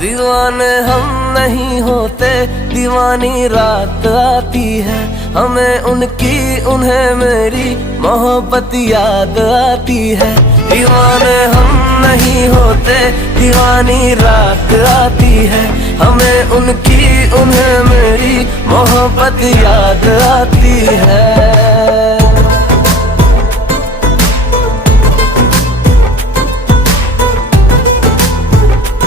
दीवाने हम नहीं होते, दीवानी रात आती है, हमें उनकी उन्हें मेरी मोहब्बत याद आती है। दीवाने हम नहीं होते, दीवानी रात आती है, हमें उनकी उन्हें मेरी मोहब्बत याद आती है।